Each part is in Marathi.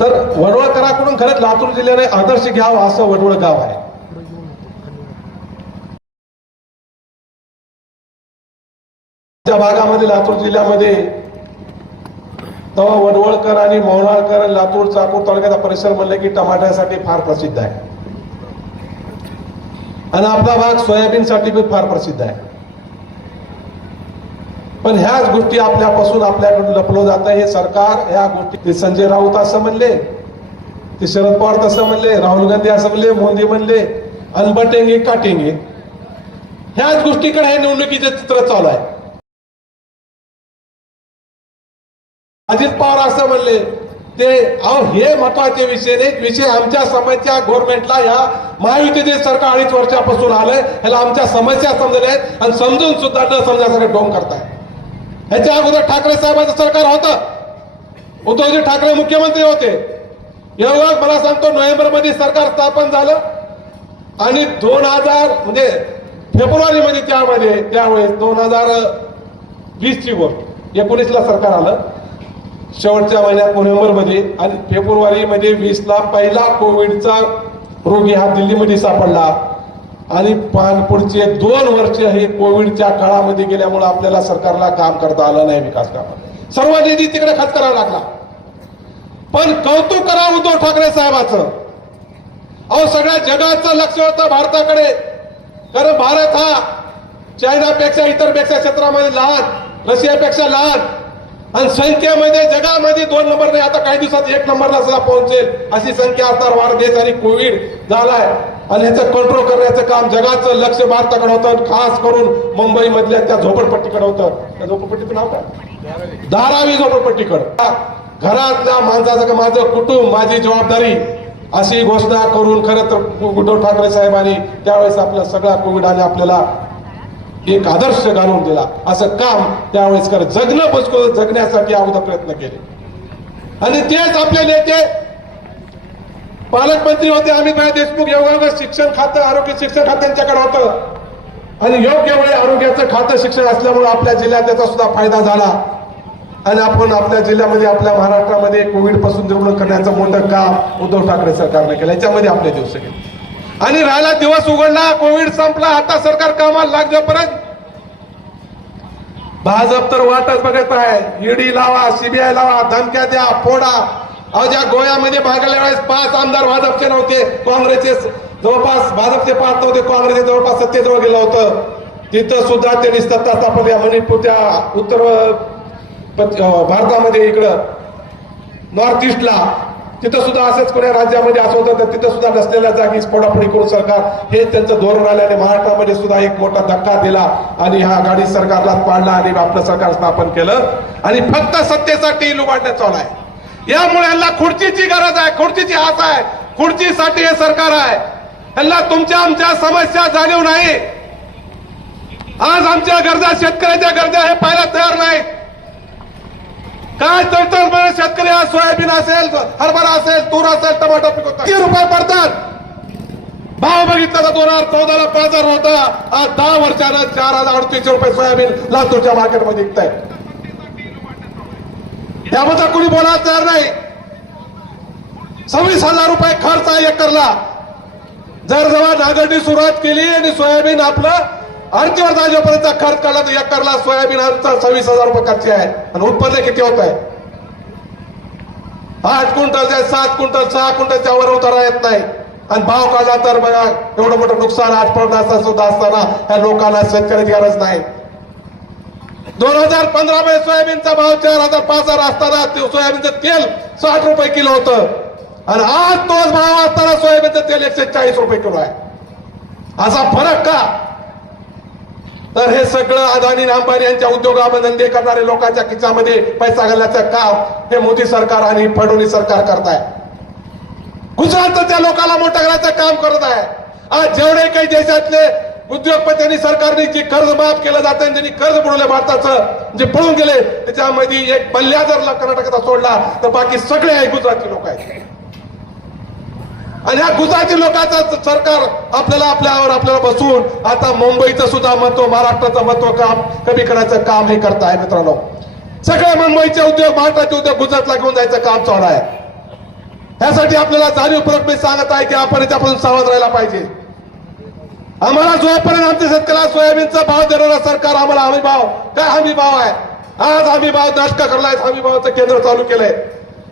तर वडवळकराकडून खरंच लातूर जिल्ह्याने आदर्श घ्यावा असं वडवळ गाव आहे. त्या भागामध्ये लातूर जिल्ह्यामध्ये तेव्हा वडवळकर आणि मौनाळकर आणि लातूर चाकूर तालुक्याचा परिसर म्हणले की टमाट्यासाठी फार प्रसिद्ध आहे. आणि आपला भाग सोयाबीनसाठी पण फार प्रसिद्ध आहे. पण ह्याच गोष्टी आपल्यापासून आपल्याकडून लपलो जात. हे सरकार ह्या गोष्टी ते संजय राऊत असं म्हणले ते शरद पवार तसं म्हणले राहुल गांधी असं म्हणले मोदी म्हणले अनबटेंगे काटेंगे. ह्याच गोष्टीकडे हे निवडणुकीचे चित्र चालू आहे. अजित पवार असं म्हणले ते अहो हे महत्त्वाचे विषय नाहीत. विषय आमच्या समस्या गव्हर्नमेंटला ह्या महायुतीचे सरकार अडीच वर्षापासून आलंय. ह्याला आमच्या समस्या समजल्या आहेत आणि समजून सुद्धा न समजण्यासारखं डोंग करताय. ह्याच्या अगोदर ठाकरे साहेबांचं सरकार होतं. उद्धवजी ठाकरे मुख्यमंत्री होते. एवढं मला सांगतो नोव्हेंबरमध्ये सरकार स्थापन झालं. आणि दोन हजार म्हणजे फेब्रुवारी मध्ये त्यामध्ये त्यावेळेस दोन हजार वीसची गोष्ट एकोणीसला सरकार आलं. शेवटच्या महिन्यात नोव्हेंबरमध्ये आणि फेब्रुवारीमध्ये वीसला पहिला कोविडचा रोगी हा दिल्लीमध्ये सापडला. आणि पुढचे दोन वर्ष हे कोविडच्या काळामध्ये गेल्यामुळे आपल्याला सरकारला काम करता आलं नाही विकास कामात. सर्व निधी तिकडे खर्च करावा लागला. पण कौतुक करा उद्धव ठाकरे साहेबाचं. अहो सगळ्या जगाचं लक्ष होतं भारताकडे. कारण भारत हा चायनापेक्षा इतरपेक्षा क्षेत्रामध्ये लहान रशियापेक्षा लहान. आणि संख्येमध्ये जगामध्ये दोन नंबर नाही आता काही दिवसात एक नंबरला सुद्धा पोहोचेल अशी संख्या आता वाढ देत आणि कोविड झालाय. आणि ह्याचं कंट्रोल करण्याचं काम जगाचं लक्ष भारताकडे होतं खास करून मुंबई मधल्या त्या झोपडपट्टीकडे होतं. त्या झोपडपट्टीचं नाव काय? धारावी झोपडपट्टीकडे. घरातल्या माणसाचं का माझं कुटुंब माझी जबाबदारी अशी घोषणा करून खरं तर उद्धव ठाकरे साहेबांनी त्यावेळेस आपला सगळा कोविडाने आपल्याला एक आदर्श घालून दिला. असं काम त्यावेळेस करत जगणं बसको जगण्यासाठी अगोदर प्रयत्न केले. आणि तेच आपले नेते पालकमंत्री होते अमितभाई देशमुख योगा शिक्षण खातं आरोग्य शिक्षण खातं त्यांच्याकडे होतं. आणि योग्य वेळी आरोग्याचं खातं शिक्षण असल्यामुळे आपल्या जिल्ह्यात त्याचा सुद्धा फायदा झाला. आणि आपण आपल्या जिल्ह्यामध्ये आपल्या महाराष्ट्रामध्ये कोविडपासून निर्मूलन करण्याचं मोठं काम उद्धव ठाकरे सरकारने केलं. याच्यामध्ये आपले दिवस गेले आणि राहिला दिवस उघडला कोविड संपला आता सरकार कामाला लागल्यापर्यंत भाजप तर वाटच बघत आहे. ईडी लावा सीबीआय लावा धमक्या द्या फोडा. अहो ज्या गोव्यामध्ये भागल्या वेळेस पाच आमदार भाजपचे नव्हते काँग्रेसचे जवळपास भाजपचे पाच नव्हते काँग्रेसचे जवळपास सत्तेजवळ गेलं होतं. तिथं सुद्धा त्यांनी सत्ता स्थापन मणिपूरच्या उत्तर भारतामध्ये इकडं नॉर्थ ईस्टला तिथं सुद्धा असंच कोण्या राज्यामध्ये असं होतं तर तिथं सुद्धा नसलेल्या जागी फोडाफोडी करून सरकार हे त्यांचं धोरण आल्याने महाराष्ट्रामध्ये सुद्धा एक मोठा धक्का दिला आणि हा गाडी सरकारलाच पाडला आणि आपलं सरकार स्थापन केलं. आणि फक्त सत्तेसाठी लुबाडण्यात चालू आहे. यामुळे यांना खुर्चीची गरज आहे खुर्चीची हात आहे. खुर्चीसाठी हे सरकार आहे. यांना तुमच्या आमच्या समस्या जाणीव नाही. आज आमच्या गरजा शेतकऱ्याच्या गरजा हे पाहायला तयार नाहीत. काय तळतळ शेतकरी आज सोयाबीन असेल हरभरा असेल तूर असेल टमाटर पिकवतात. किती रुपये पडतात? भाव बघितला तर दोन हजार चौदाला पाच हजार होता आज दहा वर्षानं चार हजार अडतीसशे रुपये सोयाबीन लातूरच्या मार्केटमध्ये विकत आहे त्याबद्दल कोणी बोलायला तयार नाही. सव्वीस हजार रुपये खर्च आहे एकरला. जर जेव्हा नागरणी सुरुवात केली आणि सोयाबीन आपलं अर्धीवर जागेपर्यंत खर्च काढला तर एकरला सोयाबीन आमचा सव्वीस हजार रुपये खर्च आहे. आणि उत्पन्न किती होत आहे? आठ क्विंटल सात क्विंटल सहा क्विंटलच्या वर उतारा येत नाही. आणि भाव काढला तर बघा एवढं मोठं नुकसान आठ पन्नास सुद्धा असताना या लोकांना शेतकऱ्याची गरज नाही. दोन हजार पंधरा मध्ये सोयाबीनचा भाव चार हजार पाच हजार असताना ते सोयाबीनचं तेल साठ रुपये किलो होतं. आणि आज तोच भाव असताना सोयाबीनचं तेल एकशे चाळीस रुपये किलो आहे. असा फरक का? तर हे सगळं अदानी अंबानी यांच्या उद्योगामध्ये धंदे करणारे लोकांच्या खिचामध्ये पैसा घालण्याचं काम हे मोदी सरकार आणि फडणवीस सरकार करत आहे गुजरातचं त्या लोकांना मोठं करायचं काम करत आहे. आज जेवढे काही देशातले उद्योगपत्यांनी सरकारने जे कर्ज माफ केलं जातं ज्यांनी कर्ज बुडवलं भारताचं जे पळून गेले त्याच्यामध्ये एक पल्ल्या जर कर्नाटकाचा सोडला तर बाकी सगळे आहे गुजरातचे लोक आहेत. आणि ह्या गुजराती लोकांचं सरकार आपल्याला आपल्यावर आपल्याला बसून आता मुंबईचं सुद्धा महत्त्व महाराष्ट्राचं महत्त्व काम कमी करायचं काम हे करत आहे मित्रांनो. सगळे मुंबईचे उद्योग महाराष्ट्राचे उद्योग गुजरातला घेऊन जायचं काम चालू आहे. ह्यासाठी आपल्याला जाणीवपूर्वक मी सांगत आहे की आपण याच्यापासून सावध राहायला पाहिजे. आम्हाला जोपर्यंत आमच्या शेतकऱ्याला सोयाबीनचा भाव देणारा सरकार आम्हाला हमी भाव काय हमी भाव आहे? आज हमी भाव नाटक करलाय हमी भावाचं केंद्र चालू केलंय.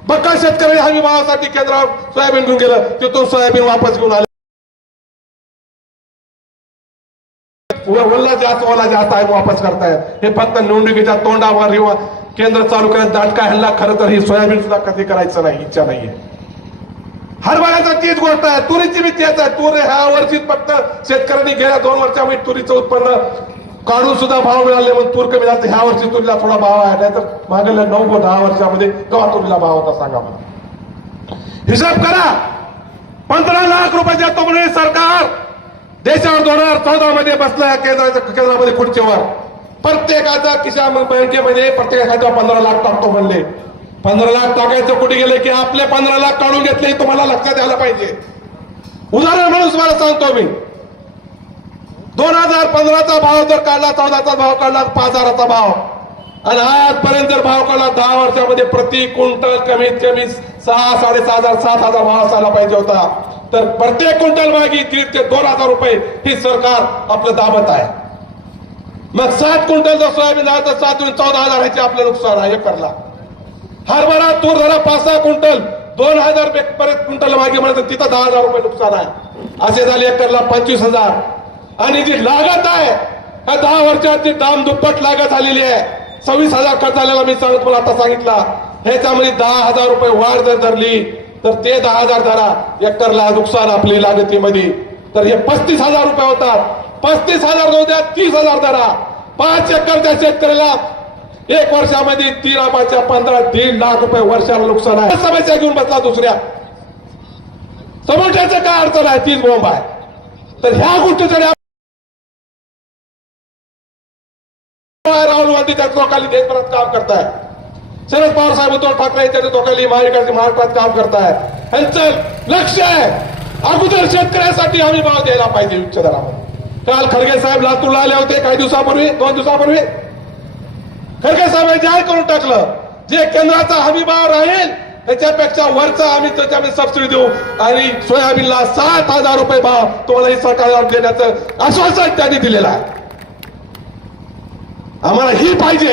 बक्का शेतकऱ्यांनी हमी भावासाठी केंद्रावर सोयाबीन घेऊन गेलं तिथून सोयाबीन वापस घेऊन आले. वल्ला जास्त ओला जास्त आहे वापस करतायत. हे फक्त निवडणुकीच्या तोंडावर केंद्र चालू करायचं दाटका हल्ला खरं तर ही सोयाबीन सुद्धा कधी करायचं नाही इच्छा नाहीये. हरभऱ्याचा तीच गोष्ट आहे. तुरीची बी तेच आहे. तुर ह्या वर्षी फक्त शेतकऱ्यांनी गेल्या दोन वर्षामध्ये तुरीचं उत्पन्न काढून सुद्धा भाव मिळाले मग तूर कमी झालं. ह्या वर्षी तुरीला थोडा भाव आहे. नाहीतर मागल्या नऊ दहा वर्षामध्ये केव्हा तुरीला भाव होता सांगा मला. हिसाब करा. पंधरा लाख रुपये तुमने सरकार देशावर दोन हजार चौदा मध्ये बसलाय केंद्राच्या केंद्रामध्ये खुर्चीवर. प्रत्येकाचा किसान बँकेमध्ये प्रत्येका खात्यावर पंधरा लाख टाकतो म्हणले. पंधरा लाख टाकायचं कुठे गेले की आपले पंधरा लाख काढून घेतले तुम्हाला लक्षात यायला पाहिजे. उदाहरण म्हणून तुम्हाला सांगतो मी. दोन हजार पंधराचा भाव जर काढला चौदाचा भाव काढला पाच हजाराचा भाव. आणि आजपर्यंत जर भाव काढला दहा वर्षामध्ये प्रति क्विंटल कमीत कमी सहा साडेसहा हजार सात हजार भाव असायला पाहिजे होता. तर प्रत्येक क्विंटल मागे दीड ते दोन हजार रुपये ही सरकार आपलं दाबत आहे. मग सात क्विंटल जर सोयाबीन झालं तर सात चौदा हजार ह्याचे आपलं नुकसान आहे एकरला हरभरा तूर झाला पाच सहा क्विंटल. दोन हजार रुपये परत क्विंटल मागे म्हणत तर तिथं दहा हजार रुपये नुकसान आहे. असे झाले एकरला पंचवीस हजार. आणि जी लागत आहे ह्या दहा वर्षाची दाम दुप्पट लागत झालेली आहे. सव्वीस हजार खर्च झालेला मी सांगत मला आता सांगितला. ह्याच्यामध्ये दहा हजार रुपये वाढ जर धरली तर ते दहा हजार धरा. एकरला नुकसान आपली लागतीमध्ये. तर हे पस्तीस हजार रुपये होतात. पस्तीस हजार जाऊ द्या तीस हजार धरा. पाच एकरच्या शेतकऱ्याला एक वर्षामध्ये तीन पाचच्या पंधरा दीड लाख रुपये वर्षाला नुकसान आहे. समस्या घेऊन बसला दुसऱ्या. समोरच्याचं काय अडचण आहे? तीच बॉम्ब आहे. तर ह्या गोष्टी जरी राहुल गांधी त्या लोकांनी देशभरात काम करताय. शरद पवार साहेब उद्धव ठाकरे त्याच्या लोकांनी महाविकास महाराष्ट्रात काम करताय. यांचं लक्ष आहे. अगोदर शेतकऱ्यासाठी आम्ही भाव द्यायला पाहिजे उच्च दरामध्ये काल खडगे साहेब लातूरला आले होते काही दिवसापूर्वी दोन दिवसापूर्वी. खडगे साहेबांनी जाहीर करून टाकलं. जे केंद्राचा हमी भाव राहील त्याच्यापेक्षा वरचा आम्ही त्याच्यामध्ये सबसिडी देऊ. आणि सोयाबीनला सात हजार रुपये भाव तुम्हाला सरकारला देण्याचं आश्वासन त्यांनी दिलेलं आहे. आम्हाला ही पाहिजे.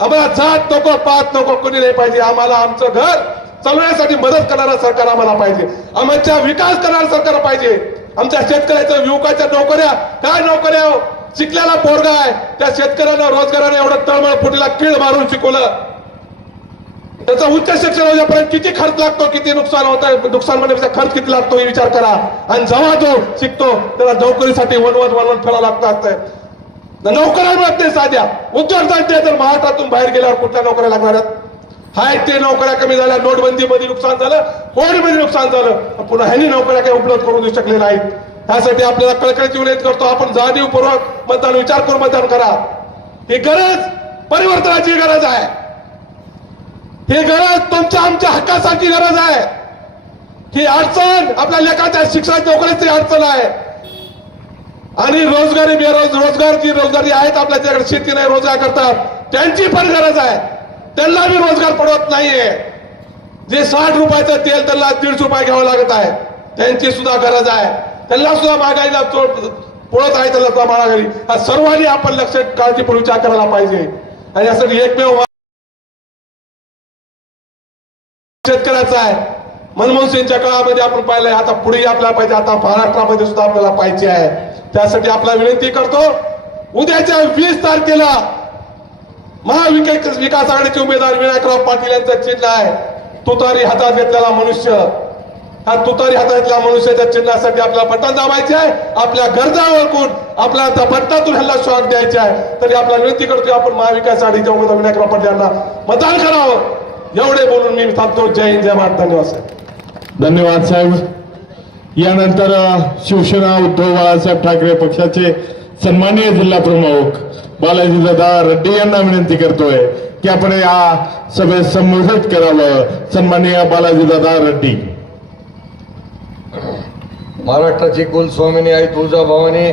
आम्हाला जात नको पात नको कोणी नाही पाहिजे. आम्हाला आमचं घर चालवण्यासाठी मदत करणारं सरकार आम्हाला पाहिजे. आमच्या विकास करणारं सरकार पाहिजे. आमच्या शेतकऱ्याच्या युवकाच्या नोकऱ्या. काय नोकऱ्या हो? शिकलेला पोरगा आहे. त्या शेतकऱ्यानं रोजगाराने एवढं तळमळ फुटीला कीड मारून शिकवलं. त्याचा उच्च शिक्षण होण्यापर्यंत किती खर्च लागतो किती नुकसान होत आहे नुकसान म्हणजे खर्च किती लागतो हे विचार करा. आणि जेव्हा जो शिकतो त्याला नोकरीसाठी वनवत वनवत फिरावं लागतं असतं. नोकऱ्या मिळत नाही साध्या. उद्योगधंदे जर महाराष्ट्रातून बाहेर गेल्यावर कुठल्या नोकऱ्या लागणार आहेत? हाय ते नोकऱ्या कमी झाल्या नोटबंदीमध्ये नुकसान झालं कोविडमध्ये नुकसान झालं. पुन्हा ह्यांनी नोकऱ्या काही उपलब्ध करून देऊ शकले नाहीत. त्यासाठी आपल्याला कळकळीची विनंती करतो. आपण जाणीवपूर्वक मतदान विचार करून मतदान करा. ही गरज परिवर्तनाची गरज आहे. ही गरज तुमच्या आमच्या हक्कासाठी गरज आहे. ही अडचण आपल्या लेखाच्या शिक्षणाची नोकरीची अडचण आहे. आणि रोजगारी बेरोज रोजगार जी रोजगारी आहेत आपल्या त्याकडे शेती नाही रोजगार करतात त्यांची पण गरज आहे. त्यांना बी रोजगार पडत नाहीये. जे साठ रुपयाचं तेल त्यांना दीडशे रुपये घ्यावं लागत आहे त्यांची सुद्धा गरज आहे. त्यांना सुद्धा महागाईला पोळत पळत आहे त्याला सुद्धा महागाई हा सर्वांनी आपण लक्ष काळजीपूर्वक विचार करायला पाहिजे. आणि यासाठी एकमेव शेतकऱ्याचा आहे. मनमोहन सिंगच्या काळामध्ये आपण पाहिलंय. आता पुढे आपल्याला पाहिजे. आता महाराष्ट्रामध्ये सुद्धा आपल्याला पाहिजे आहे. त्यासाठी आपला विनंती करतो. उद्याच्या वीस तारखेला महाविकास विकास आघाडीचे उमेदवार विनायकराव पाटील यांचा चिन्ह आहे. तुतारी हातात घेतलेला मनुष्य. हा तुतारी हातातला मनुष्याच्या चिन्हासाठी आपला बटन दाबायचे आहे. आपल्या गरजा ओळखून आपल्या त्या बटनातून ह्याला श्वास द्यायचा आहे. तरी आपला विनंती करतो आपण महाविकास आघाडीच्या उमेदवार विनायकराव पाटील यांना मतदान करावं. एवढे बोलून मी थांबतो. जय हिंद जय भारत. धन्यवाद साहेब. धन्यवाद साहेब. यानंतर शिवसेना उद्धव बाळासाहेब ठाकरे पक्षाचे सन्माननीय जिल्हा प्रमुख बालाजीदादा रेड्डी यांना विनंती करतोय की आपण या सभेत संबोधित करावं. सन्माननीय बालाजीदादा रेड्डी. महाराष्ट्राची कुलस्वामिनी आई तुळजाभवानी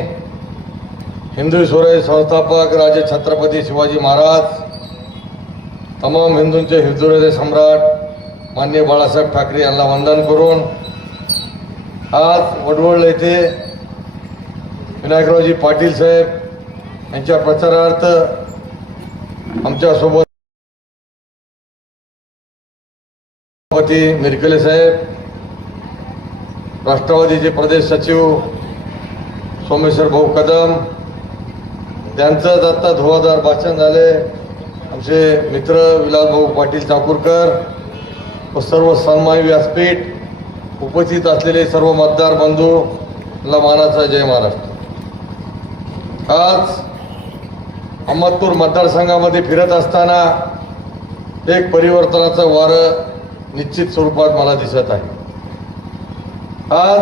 हिंदू स्वराज्य संस्थापक राजे छत्रपती शिवाजी महाराज तमाम हिंदूंचे हिंदुराजे सम्राट मान्य बाळासाहेब ठाकरे यांना वंदन करून आज वडवळ येथे विनायकरावजी पाटील साहेब यांच्या प्रचारार्थ आमच्यासोबत मिरकले साहेब राष्ट्रवादीचे प्रदेश सचिव सोमेश्वर भाऊ कदम त्यांचंच आत्ता धुवाधार भाषण झाले. आमचे मित्र विलासभाऊ पाटील चाकूरकर व सर्व सन्माई व्यासपीठ उपस्थित असलेले सर्व मतदार बंधूला मानाचा जय महाराष्ट्र. आज अहमदपूर मतदारसंघामध्ये फिरत असताना एक परिवर्तनाचं वारं निश्चित स्वरूपात मला दिसत आहे. आज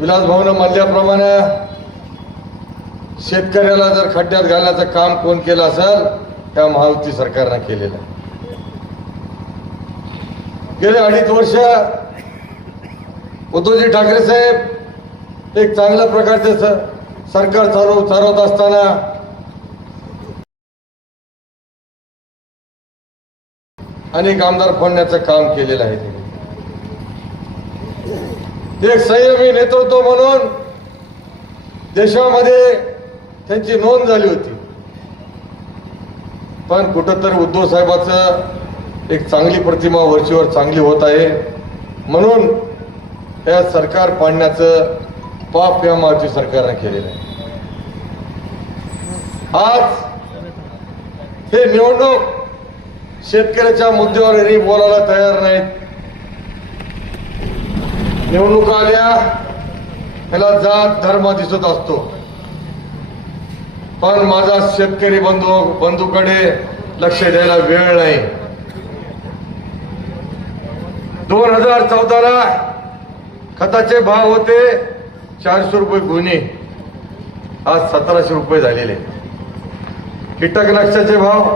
विलास भाऊनं म्हणल्याप्रमाणे शेतकऱ्याला जर खड्ड्यात घालण्याचं काम कोण केलं असेल त्या महायुती सरकारनं केलेलं आहे. गेले अडीच वर्ष उद्धवजी ठाकरे साहेब एक चांगल्या प्रकारचे सरकार चालव चालवत असताना अनेक आमदार फोडण्याचं काम केलेलं आहे त्यांनी. एक संयमी नेतृत्व म्हणून देशामध्ये त्यांची नोंद झाली होती. पण कुठंतरी उद्धव साहेबाचं एक चांगली प्रतिमा वरचीवर चांगली होत आहे. म्हणून या सरकार पाडण्याचं पाप या महायुती सरकारने केलेलं आहे. आज हे निवडणूक शेतकऱ्याच्या मुद्द्यावर बोलायला तयार नाहीत. निवडणुका आल्या त्याला जात धर्म दिसत असतो. पण माझा शेतकरी बंधू बंधूकडे लक्ष द्यायला वेळ नाही. दोन हजार चौदाला खताचे भाव होते चारशे रुपये गुन्हे आज सतराशे रुपये झालेले. कीटकनाशकाचे भाव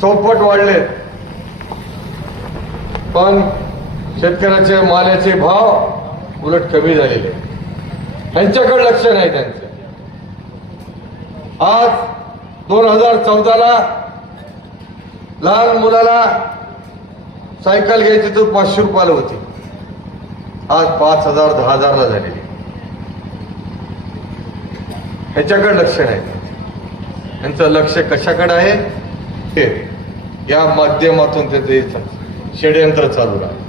चौपट वाढले. पण शेतकऱ्याचे मालाचे भाव उलट कमी झालेले ह्यांच्याकडे लक्ष नाही त्यांचं. आज दोन हजार चौदाला लहान मुलाला सायकल घ्यायची तर पाचशे रुपयाला होती. आज पाच हजार दहा हजारला झालेली ह्याच्याकडे लक्ष नाही. त्यांचं लक्ष कशाकडे आहे? हे. या माध्यमातून त्याचे षडयंत्र चालू राहतं.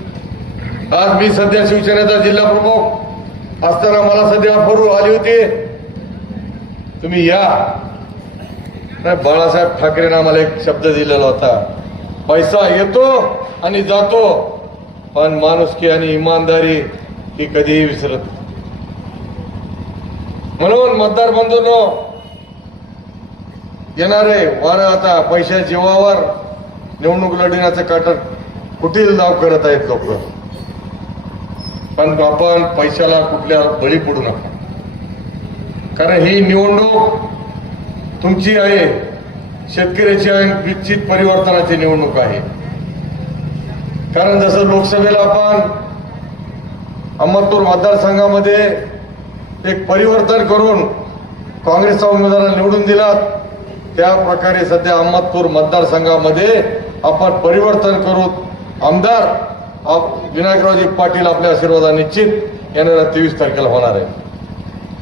आज मी सध्या शिवसेनेचा जिल्हा प्रमुख असताना मला सध्या ऑफर आली होती. तुम्ही या. नाही बाळासाहेब ठाकरेंना मला एक शब्द दिलेला होता. पैसा येतो आणि जातो पण माणुसकी आणि इमानदारी ही कधीही विसरत म्हणून मतदार बंधूंनो येणारे वारं आता पैशा जीवावर निवडणूक लढण्याचं काटक कुठील दाव करत आहेत लोक. पण आपण पैशाला कुठल्या बळी पडू नका. कारण ही निवडणूक तुमची आहे शेतकऱ्याची आहे निश्चित परिवर्तनाची निवडणूक आहे. कारण जसं लोकसभेला आपण अहमदपूर मतदारसंघामध्ये एक परिवर्तन करून काँग्रेसचा उमेदवार निवडून दिला त्या प्रकारे सध्या अहमदपूर मतदारसंघामध्ये आपण परिवर्तन करू आमदार विनायकरावजी पाटील आपल्या आशीर्वादा निश्चित येणाऱ्या तेवीस तारखेला होणार आहे.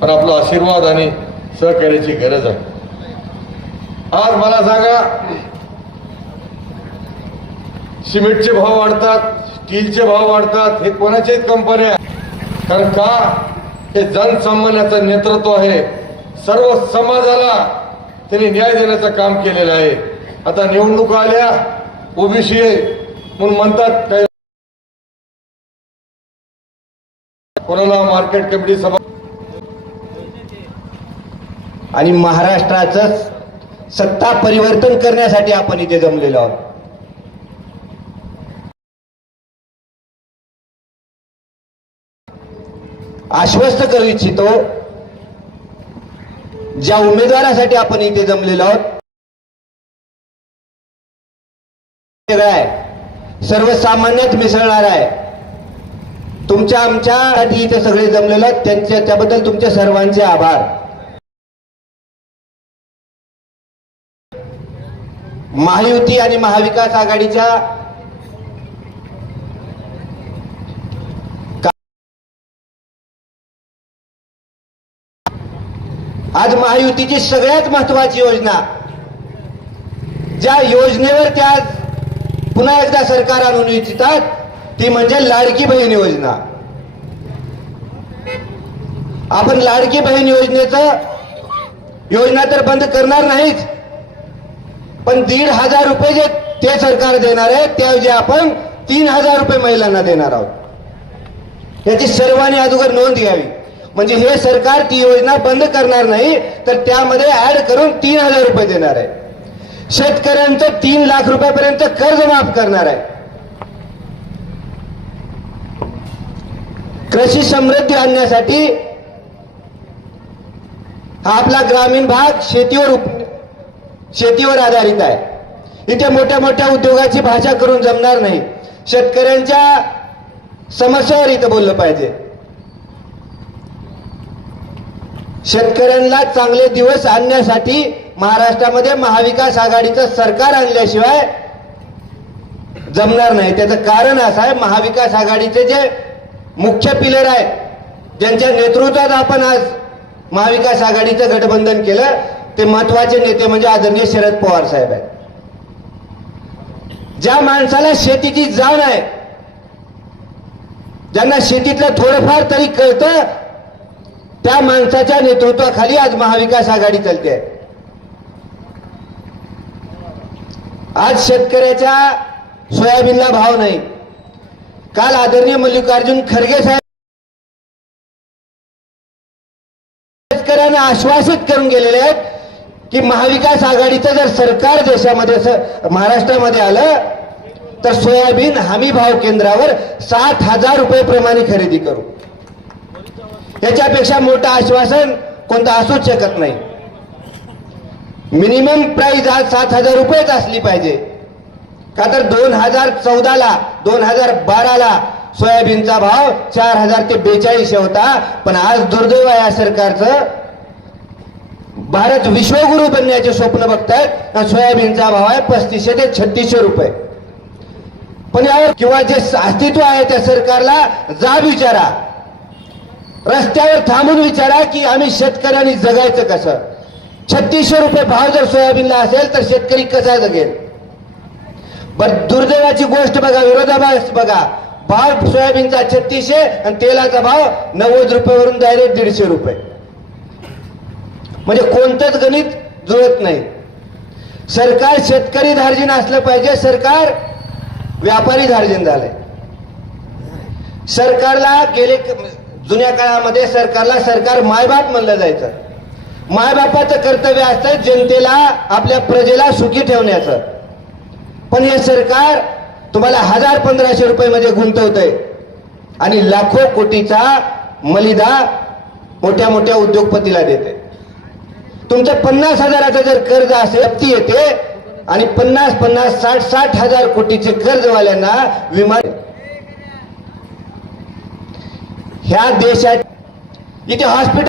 पण आपला आशीर्वाद आणि सहकार्याची गरज आहे. आज मला सांगा सिमेंटचे भाव वाढतात स्टीलचे भाव वाढतात हे कोणाचे कंपन्या? कारण का? हे जनसामान्याचं नेतृत्व आहे. सर्व समाजाला त्यांनी न्याय देण्याचं काम केलेलं आहे. आता निवडणुका आल्या ओबीसी म्हणून म्हणतात काही कोणाला मार्केट कमिटी सभा आणि महाराष्ट्राचं सत्ता परिवर्तन करण्यासाठी आपण इथे जमलेलो आहोत. आश्वस्त करू इच्छितो ज्या उमेदवारासाठी आपण इथे जमलेलो आहोत वेगळा आहे. सर्वसामान्यात मिसळणार आहे. तुमच्या आमच्या इथे सगळे जमलेला त्यांच्या त्याबद्दल तुमच्या सर्वांचे आभार. महायुती आणि महाविकास आघाडीच्या आज महायुतीची सगळ्यात महत्वाची योजना. ज्या योजनेवर त्या पुन्हा एकदा सरकार आणून इच्छितात ती म्हणजे लाडकी बहीण योजना. आपण लाडकी बहीण योजनेचं योजना तर बंद करणार नाहीच पण दीड हजार रुपये जे ते सरकार देणार आहे त्याऐवजी आपण तीन हजार रुपये महिलांना देणार आहोत. याची सर्वांनी अगोदर नोंद घ्यावी. म्हणजे हे सरकार ती योजना बंद करणार नाही तर त्यामध्ये ऍड करून तीन हजार रुपये देणार आहे. शेतकऱ्यांचं तीन लाख रुपयापर्यंत कर्ज माफ करणार आहे. कृषी समृद्धी आणण्यासाठी हा आपला ग्रामीण भाग शेतीवर उप- शेतीवर आधारित आहे. इथे मोठ्या मोठ्या उद्योगाची भाषा करून जमणार नाही. शेतकऱ्यांच्या समस्यावर इथं बोललं पाहिजे. शेतकऱ्यांना चांगले दिवस आणण्यासाठी महाराष्ट्रामध्ये महाविकास आघाडीचं सरकार आणल्याशिवाय जमणार नाही. त्याचं कारण असं आहे महाविकास आघाडीचे जे मुख्य पिलर आहेत ज्यांच्या नेतृत्वात आपण आज महाविकास आघाडीचं गठबंधन केलं ते महत्त्वाचे नेते म्हणजे आदरणीय शरद पवार साहेब आहेत. ज्या माणसाला शेतीची जाण आहे ज्यांना शेतीतलं थोडंफार तरी कळतं त्या माणसाच्या नेतृत्वाखाली आज महाविकास आघाडी चालते. आहे आज शेतकऱ्याच्या सोयाबीनला भाव नाही. काल आदरणीय मल्लिकार्जुन खरगे साहेब शेतकऱ्यांना आश्वासित करून गेलेले आहेत की महाविकास आघाडीचं जर सरकार देशामध्ये महाराष्ट्रामध्ये आलं तर सोयाबीन हमी भाव केंद्रावर सात हजार रुपये प्रमाणे खरेदी करू. याच्यापेक्षा मोठं आश्वासन कोणतं असूच शकत नाही. मिनिमम प्राइस आज सात हजार रुपयेच असली पाहिजे. का तर दोन हजार चौदाला दोन हजार बाराला सोयाबीनचा भाव चार हजार ते बेचाळीस होता. पण आज दुर्दैव आहे या सरकारचं. भारत विश्वगुरु बनण्याचे स्वप्न बघतायत. आणि सोयाबीनचा भाव आहे पस्तीसशे ते छत्तीसशे रुपये. पण यावर किंवा जे अस्तित्व आहे त्या सरकारला जा विचारा. रस्त्यावर थांबून विचारा की आम्ही शेतकऱ्यांनी जगायचं कसं? छत्तीसशे रुपये भाव जर सोयाबीनला असेल तर शेतकरी कसा जगेल? पण दुर्दैवाची गोष्ट बघा विरोधाभास बघा. भाव सोयाबीनचा छत्तीसशे आणि तेलाचा भाव नव्वद रुपयावरून डायरेक्ट दीडशे रुपये. म्हणजे कोणतंच गणित जुळत नाही. सरकार शेतकरी धार्जिन असलं पाहिजे सरकार व्यापारी धार्जिन झालंय. सरकारला गेले जुन्या काळामध्ये सरकारला सरकार मायबाप म्हणलं जायचं. मायबापाचं कर्तव्य असतं जनतेला आपल्या प्रजेला सुखी ठेवण्याचं. पण हे सरकार तुम्हाला हजार पंधराशे रुपये मध्ये गुंतवतंय. आणि लाखो कोटीचा मलिदा मोठ्या मोठ्या उद्योगपतीला देते तुमचं पन्नास हजाराचं जर कर्ज असेल ती येते आणि पन्नास पन्नास साठ साठ हजार कोटीचे कर्जवाल्यांना विमा ह्या देशात इथे हॉस्पिटल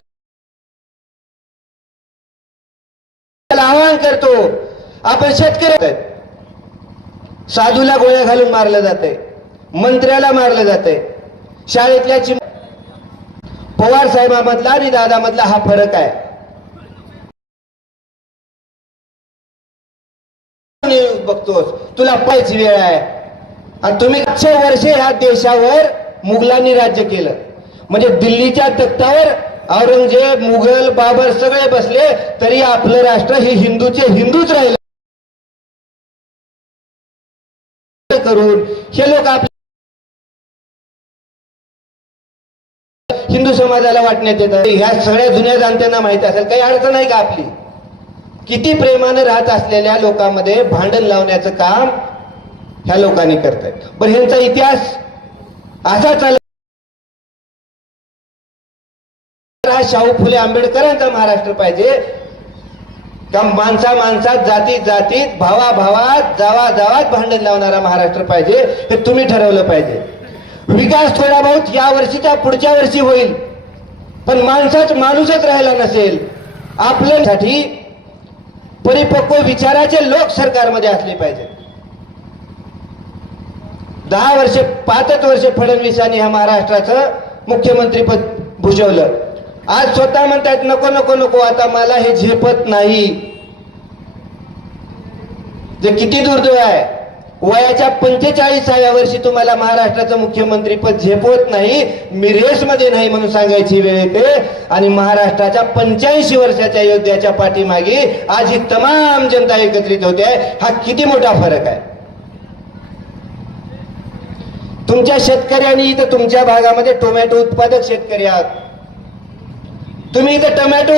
आवाहन करतो आपण शेतकरी साधूला गोळ्या घालून मारलं जाते मंत्र्याला मारलं जाते शाळेतल्या पवार साहेबामधला आणि दादामधला हा फरक आहे. बघतोस तुला पायची वेळ आहे. आणि तुम्ही पाचशे वर्षे ह्या देशावर मुघलांनी राज्य केलं. म्हणजे दिल्लीच्या तख्तावर औरंगजेब मुघल बाबर सगळे बसले तरी आपलं राष्ट्र हे हिंदूचे हिंदूच राहिलं. समाजाला वाटण्यात येतात ह्या सगळ्या जुन्या जाणत्यांना माहिती असेल काही अडचण आहे का आपली? किती प्रेमानं राहत असलेल्या लोकांमध्ये भांडण लावण्याचं काम ह्या लोकांनी करतायत. पण ह्यांचा इतिहास असा चाल शाहू फुले आंबेडकरांचा महाराष्ट्र पाहिजे. का माणसा माणसात जातीत जातीत भावा भावात जावा जावात भांडण लावणारा महाराष्ट्र पाहिजे हे तुम्ही ठरवलं पाहिजे. विकास थोडा बहुत या वर्षीच्या पुढच्या वर्षी होईल. पण माणसाच माणूसच राहिला नसेल आपल्यासाठी परिपक्व विचाराचे लोक सरकारमध्ये असले पाहिजे दहा वर्षे पाचच वर्षे फडणवीसांनी ह्या महाराष्ट्राचं मुख्यमंत्रीपद भूषवलं आज स्वतः म्हणतायत नको नको नको आता मला हे झेपत नाही. जे किती दुर्दैव आहे. वयाच्या पंचेचाळीसाव्या वर्षी तुम्हाला महाराष्ट्राचं मुख्यमंत्री पद झेपवत नाही मी रेसमध्ये नाही म्हणून सांगायची वेळ येते. आणि महाराष्ट्राच्या पंच्याऐंशी वर्षाच्या योद्ध्याच्या पाठीमागे आज ही तमाम जनता एकत्रित होते. आहे हा किती मोठा फरक आहे? तुमच्या शेतकऱ्यांनी इथं तुमच्या भागामध्ये टोमॅटो उत्पादक शेतकरी आहात. तुम्ही इथं टोमॅटो